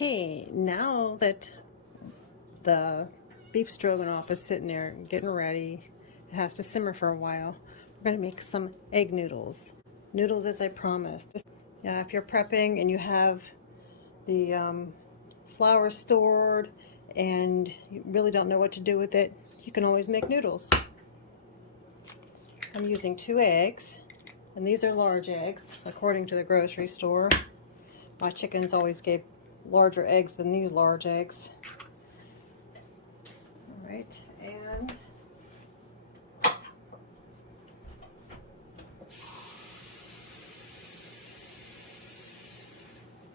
Okay, now that the beef stroganoff is sitting there getting ready. It has to simmer for a while. We're going to make some egg noodles. Noodles as I promised. Yeah, if you're prepping and you have the flour stored and you really don't know what to do with it, you can always make noodles. I'm using 2 eggs, and these are large eggs according to the grocery store. My chickens always gave larger eggs than these large eggs. All right, and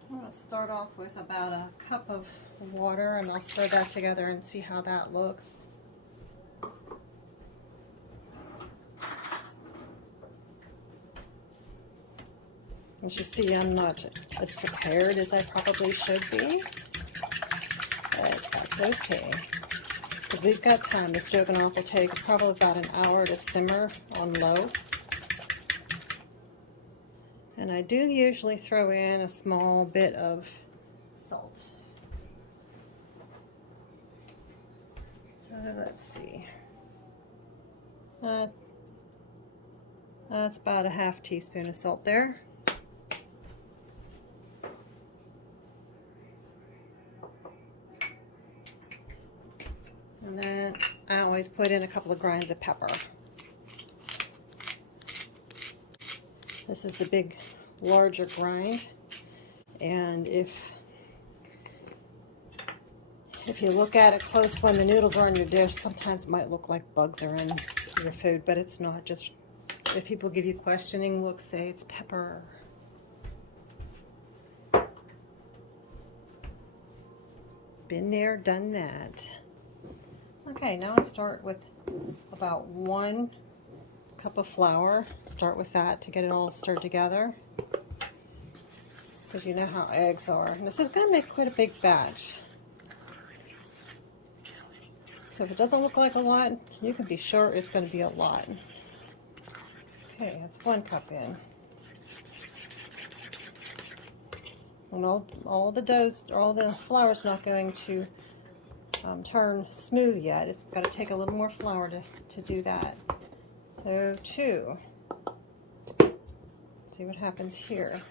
I'm going to start off with about a cup of water, and I'll stir that together and see how that looks. As you see, I'm not as prepared as I probably should be, but that's okay, because we've got time. The stroganoff will take probably about an hour to simmer on low. And I do usually throw in a small bit of salt. So let's see. That's about a ½ teaspoon of salt there. And then I always put in a couple of grinds of pepper. This is the big, larger grind. And if you look at it close when the noodles are in your dish, sometimes it might look like bugs are in your food, but it's not. Just if people give you questioning looks, say it's pepper. Been there, done that. Okay, now I start with about 1 cup of flour. Start with that to get it all stirred together, because you know how eggs are. And this is going to make quite a big batch. So if it doesn't look like a lot, you can be sure it's going to be a lot. Okay, that's 1 cup in. And all the flour's not going to turn smooth yet. It's got to take a little more flour to do that. So 2. See what happens here.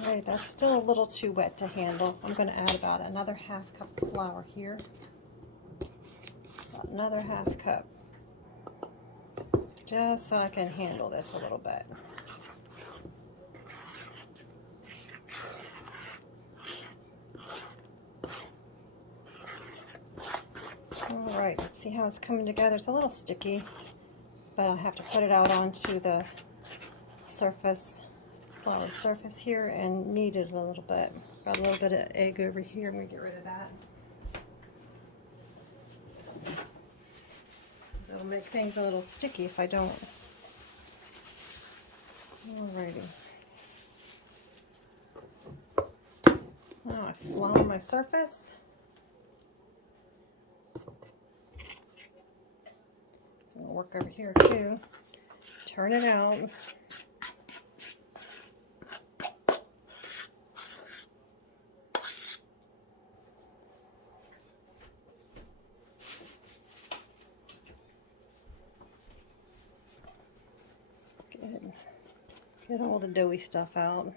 Alright, that's still a little too wet to handle. I'm going to add about another ½ cup of flour here. About another ½ cup. Just so I can handle this a little bit. Alright, let's see how it's coming together. It's a little sticky, but I'll have to put it out onto the surface, floured surface here, and knead it a little bit. Got a little bit of egg over here. I'm going to get rid of that. So it'll make things a little sticky if I don't. Alrighty. Now I flour my surface. So I'll work over here too. Turn it out. Get all the doughy stuff out.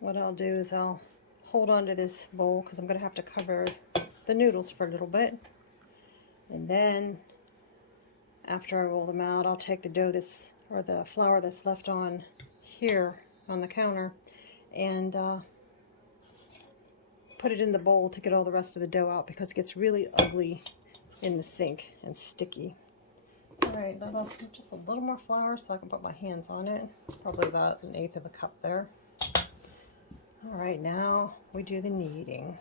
What I'll do is I'll hold on to this bowl, because I'm going to have to cover the noodles for a little bit. And then after I roll them out, I'll take the dough or the flour that's left on here on the counter and put it in the bowl to get all the rest of the dough out, because it gets really ugly in the sink and sticky. Alright, just a little more flour so I can put my hands on it. Probably about 1/8 of a cup there. Alright, now we do the kneading.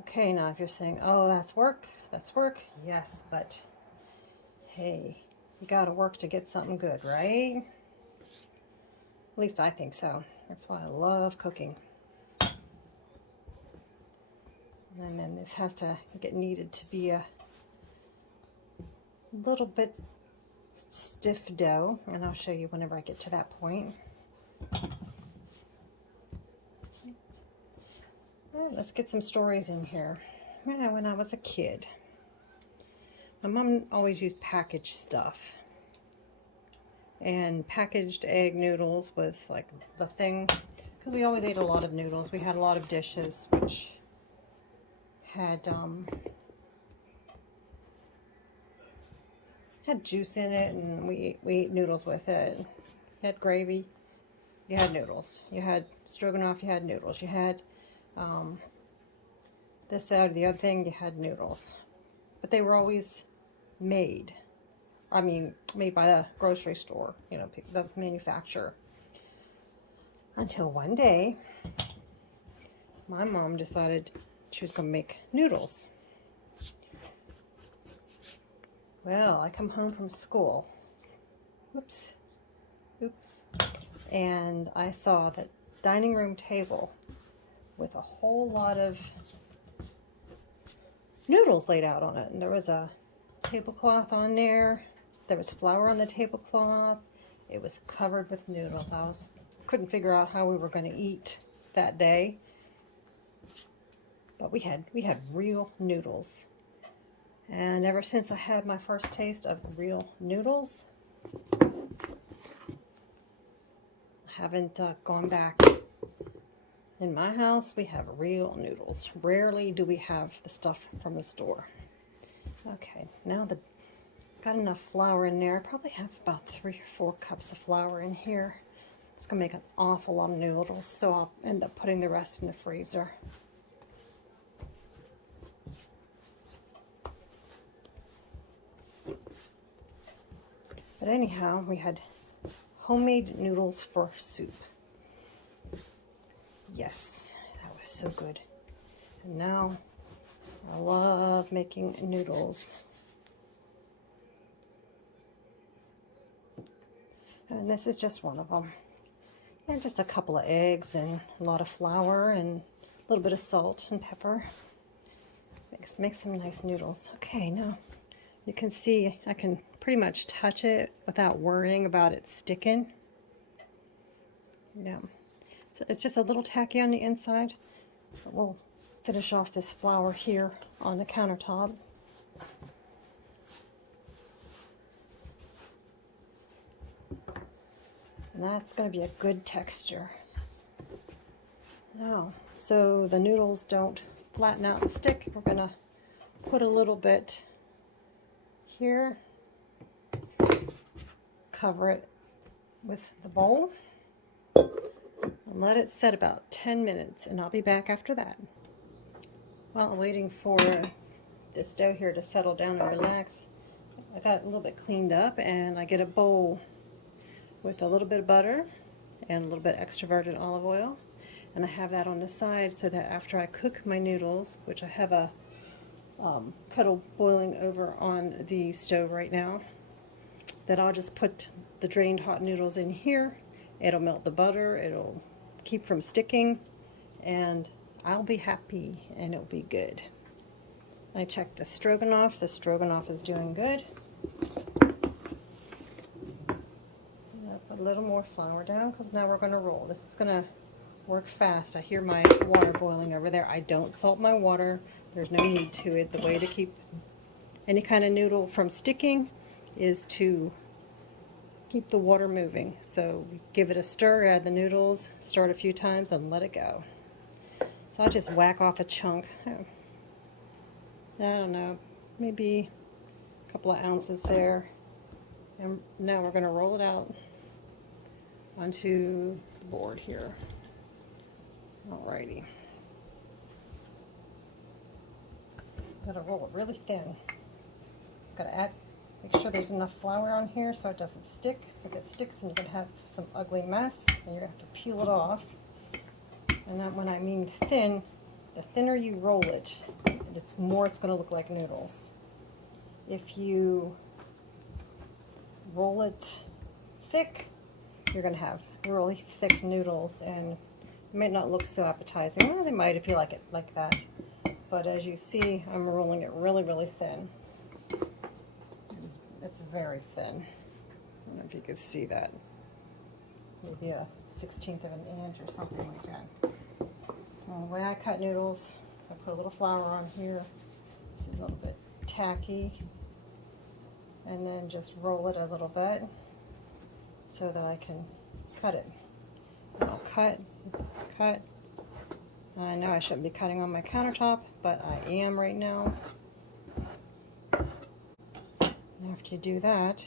Okay, now if you're saying, oh, that's work, yes, but hey, you gotta work to get something good, right? At least I think so. That's why I love cooking. And then this has to get kneaded to be a little bit stiff dough, and I'll show you whenever I get to that point. All right, let's get some stories in here. Yeah, when I was a kid, my mom always used packaged stuff, and packaged egg noodles was like the thing, because we always ate a lot of noodles. We had a lot of dishes which had juice in it, and we ate noodles with it. You had gravy, you had noodles. You had stroganoff, you had noodles. You had this, that, or the other thing, you had noodles. But they were always made. I mean, made by the grocery store, you know, the manufacturer. Until one day, my mom decided she was going to make noodles. Well, I come home from school. Oops. And I saw the dining room table with a whole lot of noodles laid out on it. And there was a tablecloth on there. There was flour on the tablecloth. It was covered with noodles. Couldn't figure out how we were going to eat that day. But we had real noodles. And ever since I had my first taste of real noodles, I haven't gone back. In my house, we have real noodles. Rarely do we have the stuff from the store. Okay, now got enough flour in there. I probably have about 3 or 4 cups of flour in here. It's gonna make an awful lot of noodles, so I'll end up putting the rest in the freezer. But anyhow, we had homemade noodles for soup. Yes, that was so good. And now I love making noodles. And this is just one of them. And just a couple of eggs and a lot of flour and a little bit of salt and pepper. Make some nice noodles. Okay, now you can see I can pretty much touch it without worrying about it sticking. Yeah. So it's just a little tacky on the inside. But we'll finish off this flour here on the countertop. And that's going to be a good texture. Now, so the noodles don't flatten out and stick, we're going to put a little bit here, cover it with the bowl, and let it set about 10 minutes, and I'll be back after that. While I'm waiting for this dough here to settle down and relax, I got it a little bit cleaned up, and I get a bowl with a little bit of butter and a little bit extra virgin olive oil, and I have that on the side so that after I cook my noodles, which I have a kettle boiling over on the stove right now, that I'll just put the drained hot noodles in here. It'll melt the butter, it'll keep from sticking, and I'll be happy and it'll be good. I checked the stroganoff. The stroganoff is doing good. Put a little more flour down because now we're going to roll. This is going to work fast. I hear my water boiling over there. I don't salt my water. There's no need to it. The way to keep any kind of noodle from sticking is to keep the water moving. So give it a stir, add the noodles, stir it a few times, and let it go. So I just whack off a chunk. I don't know, maybe a couple of ounces there. And now we're going to roll it out onto the board here. Alrighty. Gotta roll it really thin. Gotta make sure there's enough flour on here so it doesn't stick. If it sticks, then you're gonna have some ugly mess, and you're gonna have to peel it off. And then when I mean thin, the thinner you roll it, it's gonna look like noodles. If you roll it thick, you're gonna have really thick noodles, and it might not look so appetizing. Well, they might if you like it like that. But as you see, I'm rolling it really, really thin. It's very thin. I don't know if you can see that. Maybe a 1/16 of an inch or something like that. Well, the way I cut noodles, I put a little flour on here. This is a little bit tacky. And then just roll it a little bit so that I can cut it. And I'll cut. I know I shouldn't be cutting on my countertop, but I am right now. And after you do that,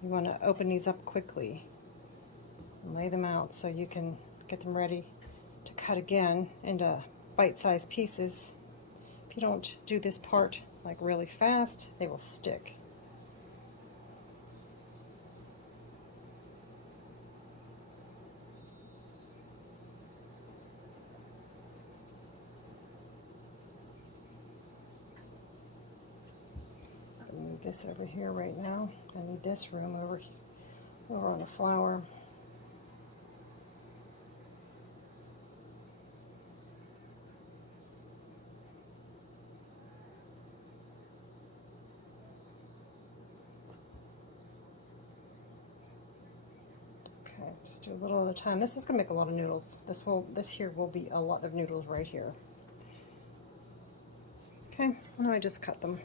you want to open these up quickly and lay them out so you can get them ready to cut again into bite-sized pieces. If you don't do this part like really fast, they will stick. I need this over here right now. I need this room over here, over on the flour. Okay, just do a little at a time. This is going to make a lot of noodles. This here will be a lot of noodles right here. Okay, now I just cut them.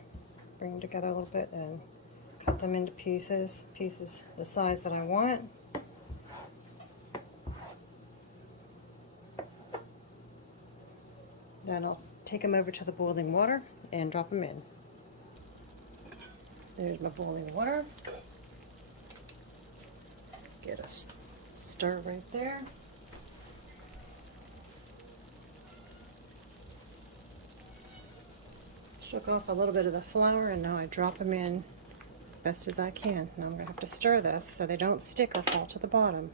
Bring them together a little bit and cut them into pieces the size that I want. Then I'll take them over to the boiling water and drop them in. There's my boiling water. Get a stir right there. Shook off a little bit of the flour, and now I drop them in as best as I can. Now I'm going to have to stir this so they don't stick or fall to the bottom.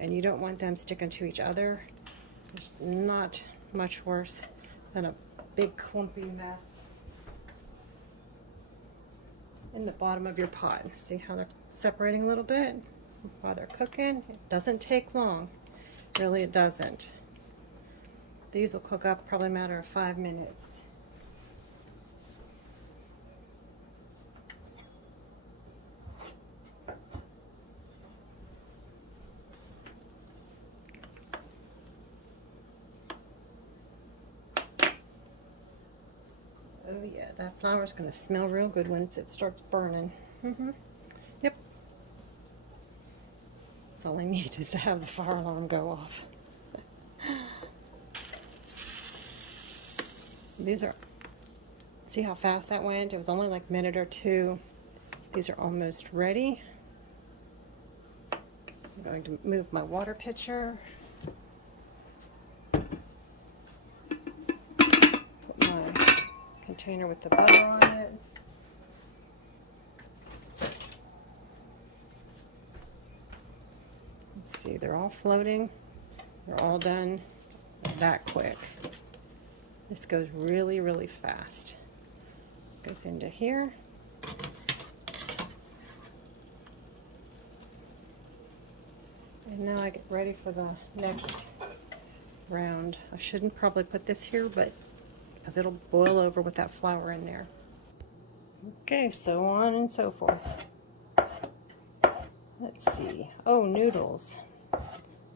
And you don't want them sticking to each other. It's not much worse than a big clumpy mess in the bottom of your pot. See how they're separating a little bit while they're cooking? It doesn't take long. Really, it doesn't. These will cook up probably a matter of 5 minutes. Oh yeah, that flour is going to smell real good once it starts burning. Yep. That's all I need is to have the fire alarm go off. These are, see how fast that went? It was only like a minute or two. These are almost ready. I'm going to move my water pitcher. Container with the butter on it. Let's see, they're all floating. They're all done that quick. This goes really, really fast. Goes into here. And now I get ready for the next round. I shouldn't probably put this here, but because it'll boil over with that flour in there. Okay, so on and so forth. Let's see. Oh, noodles.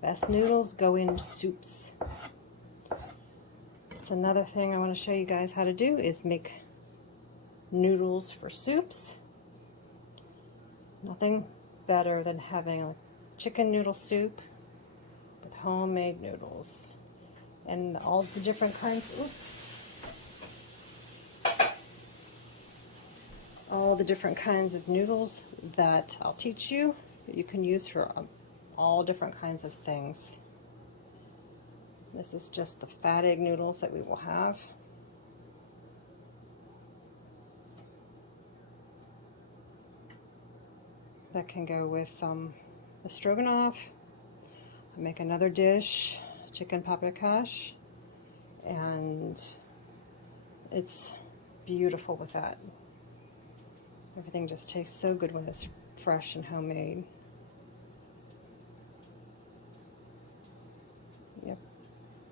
Best noodles go in soups. That's another thing I want to show you guys how to do is make noodles for soups. Nothing better than having a chicken noodle soup with homemade noodles. And all the different kinds, all the different kinds of noodles that I'll teach you that you can use for all different kinds of things. This is just the fat egg noodles that we will have. That can go with the Stroganoff. I'll make another dish, chicken paprikash, and it's beautiful with that. Everything just tastes so good when it's fresh and homemade. Yep.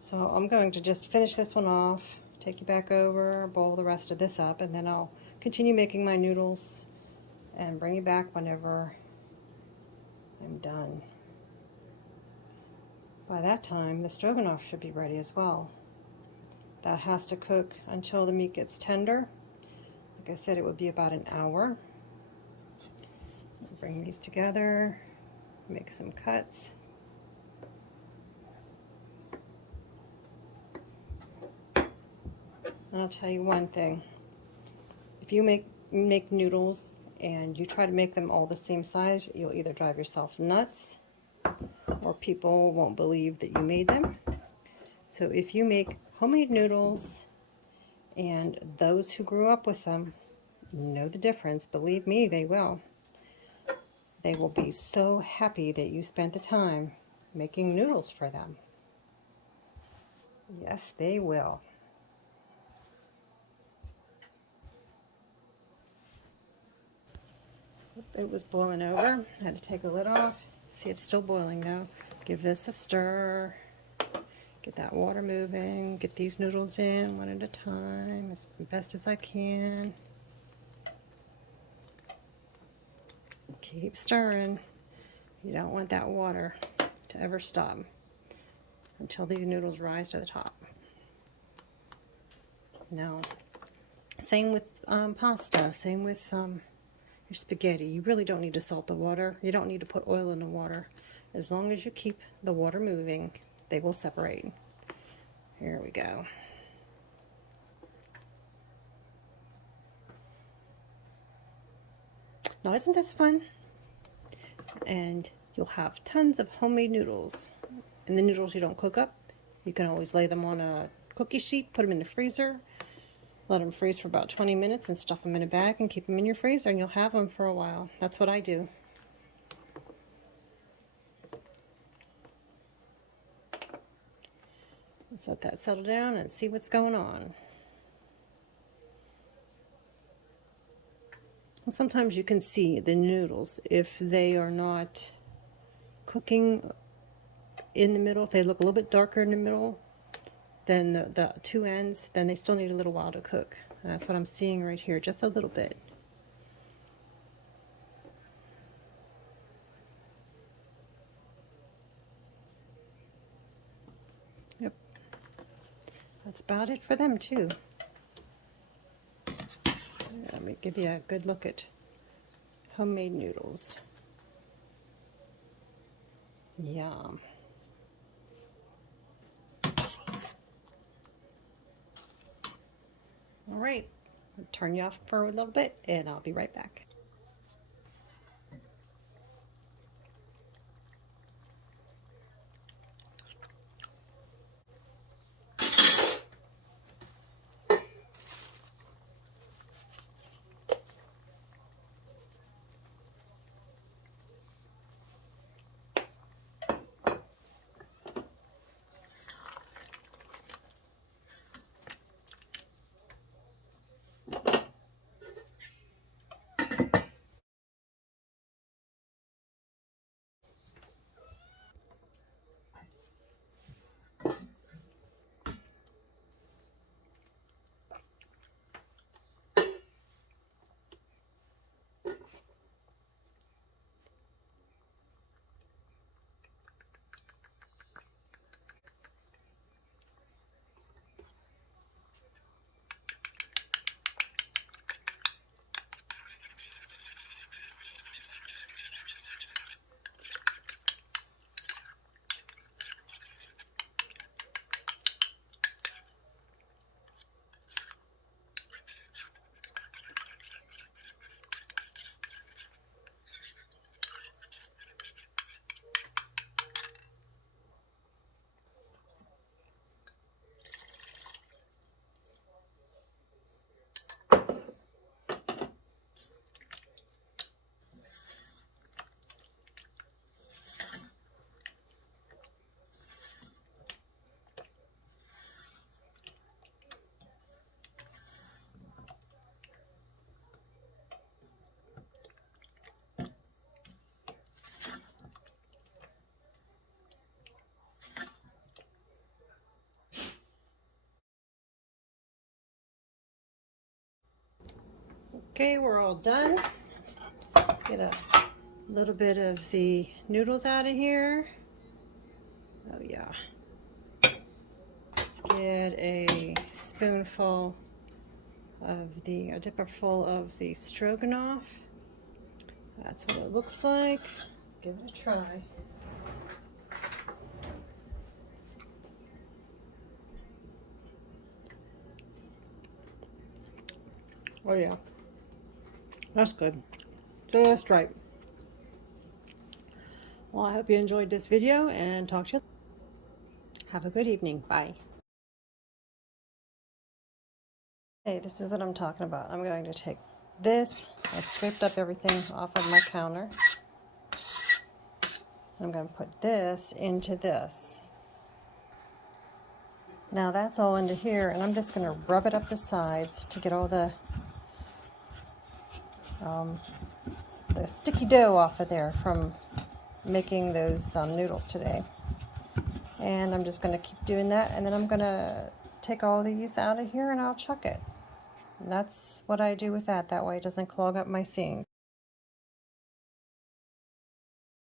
So I'm going to just finish this one off take you back over, boil the rest of this up, and then I'll continue making my noodles and bring you back whenever I'm done. By that time, the stroganoff should be ready as well. That has to cook until the meat gets tender. Like I said, it would be about an hour. Bring these together, make some cuts. And I'll tell you one thing. If you make noodles and you try to make them all the same size, you'll either drive yourself nuts or people won't believe that you made them. So if you make homemade noodles, and those who grew up with them know the difference, believe me, they will. They will be so happy that you spent the time making noodles for them. Yes, they will. It was boiling over. I had to take the lid off. See, it's still boiling though. Give this a stir. Get that water moving. Get these noodles in one at a time as best as I can. Keep stirring. You don't want that water to ever stop until these noodles rise to the top. Now, same with pasta, same with your spaghetti. You really don't need to salt the water. You don't need to put oil in the water. As long as you keep the water moving, they will separate. Here we go. Now, isn't this fun? And you'll have tons of homemade noodles. And the noodles you don't cook up, you can always lay them on a cookie sheet, put them in the freezer, let them freeze for about 20 minutes and stuff them in a bag and keep them in your freezer and you'll have them for a while. That's what I do. Let's let that settle down and see what's going on. And sometimes you can see the noodles if they are not cooking in the middle, if they look a little bit darker in the middle than the two ends, then they still need a little while to cook. And that's what I'm seeing right here, just a little bit. Yep. That's about it for them too. Let me give you a good look at homemade noodles. Yum. All right, I'll turn you off for a little bit and I'll be right back. Okay, we're all done. Let's get a little bit of the noodles out of here. Oh yeah. Let's get a spoonful of a dipperful of the stroganoff. That's what it looks like. Let's give it a try. Oh yeah, that's good. Just right. Well, I hope you enjoyed this video and talk to you. Have a good evening. Bye. Hey, this is what I'm talking about. I'm going to take this. I scraped up everything off of my counter. I'm going to put this into this. Now that's all into here, and I'm just going to rub it up the sides to get all the sticky dough off of there from making those noodles today. And I'm just going to keep doing that, and then I'm going to take all these out of here and I'll chuck it. And that's what I do with that. That way it doesn't clog up my sink.